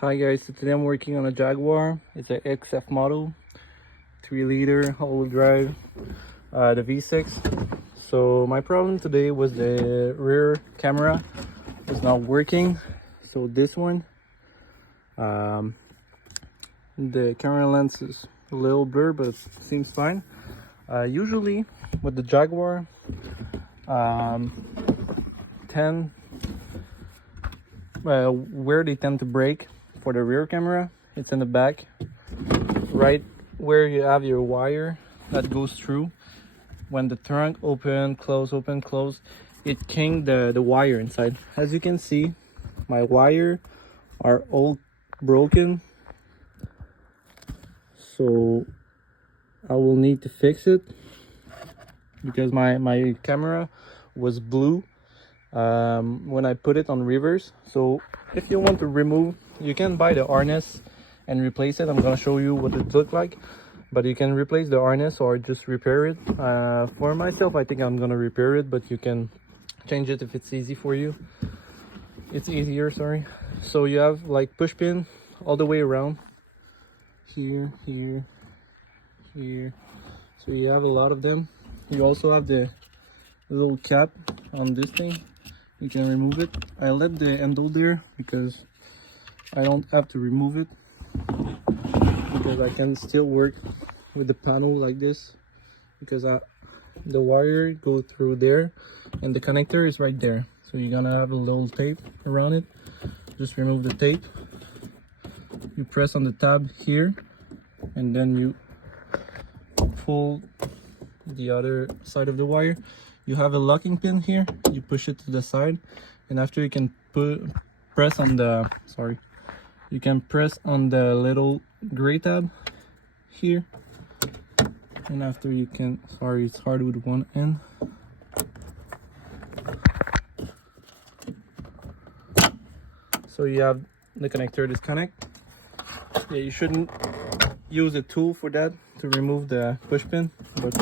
Hi guys, so today I'm working on a Jaguar. It's a XF model, 3-liter all-wheel drive, the V6. So my problem today was the rear camera is not working. So this one, the camera lens is a little blurred, but it seems fine. Usually with the Jaguar, 10 where they tend to break for the rear camera, it's in the back, right where you have your wire that goes through. When the trunk open close, it kinked the wire inside. As you can see, my wire are all broken, so I will need to fix it because my camera was blue when I put it on reverse. So if you want to remove, you can buy the harness and replace it. I'm gonna show you what it looked like, but you can replace the harness or just repair it. For myself, I think I'm gonna repair it, but you can change it if it's easy for you. It's easier, sorry. So you have like push pin all the way around here. So you have a lot of them. You also have the little cap on this thing. You can remove it. I left the handle there because I don't have to remove it, because I can still work with the panel like this, because the wire go through there and the connector is right there. So you're gonna have a little tape around it. Just remove the tape, you press on the tab here, and then you pull the other side of the wire. You have a locking pin here, you push it to the side, and after you can press on the you can press on the little gray tab here, and after you can, it's hard with one end. So you have the connector disconnect. Yeah, you shouldn't use a tool for that to remove the push pin, but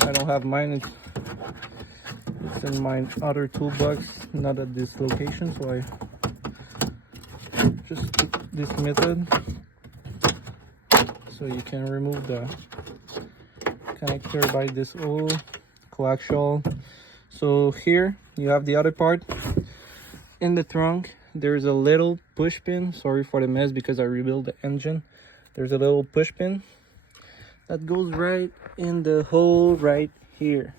I don't have mine. It's in my other toolbox, not at this location, so I just took this method. So you can remove the connector by this old coaxial. So here you have the other part. In the trunk there's a little push pin. Sorry for the mess because I rebuilt the engine. There's a little push pin that goes right in the hole right here.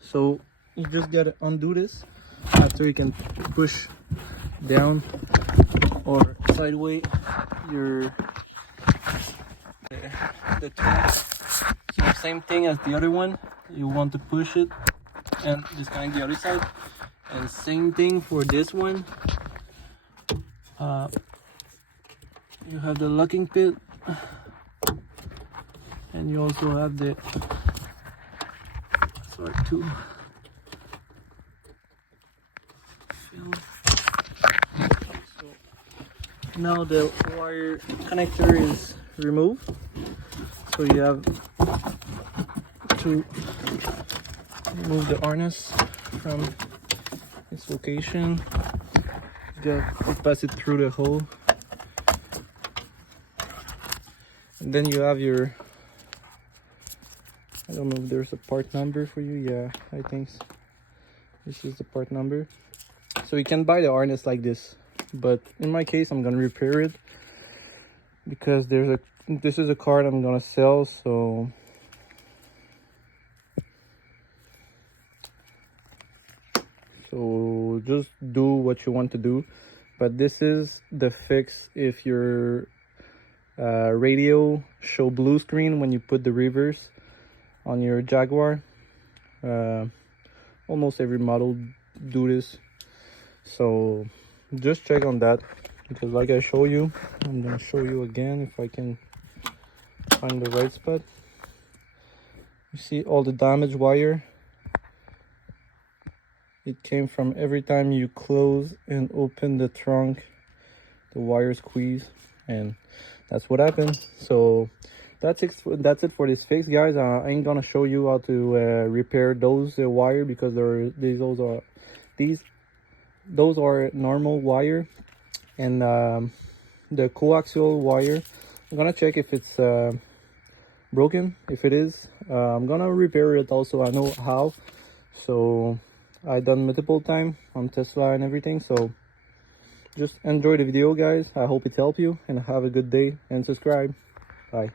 So you just gotta undo this. After you can push down or sideways the tool. Same thing as the other one. You want to push it and disconnect the other side. And same thing for this one. You have the locking pin, and you also have the tool. So now the wire connector is removed. So you have to remove the harness from its location. You pass it through the hole, and then you have your, I don't know if there's a part number for you. Yeah, I think this is the part number. So you can buy the harness like this, but in my case I'm gonna repair it because this is a card I'm gonna sell. So just do what you want to do, but this is the fix if your radio show blue screen when you put the reverse on your Jaguar. Almost every model do this, so just check on that, because like I show you, I'm gonna show you again if I can find the right spot. You see all the damaged wire. It came from every time you close and open the trunk, the wire squeeze, and that's what happened. So that's it for this fix, guys. I ain't gonna show you how to repair those wire, because those are normal wire. and the coaxial wire. I'm gonna check if it's broken. If it is, I'm gonna repair it also. I know how, so I done multiple time on Tesla and everything. So just enjoy the video, guys. I hope it helped you, and have a good day, and subscribe. Bye.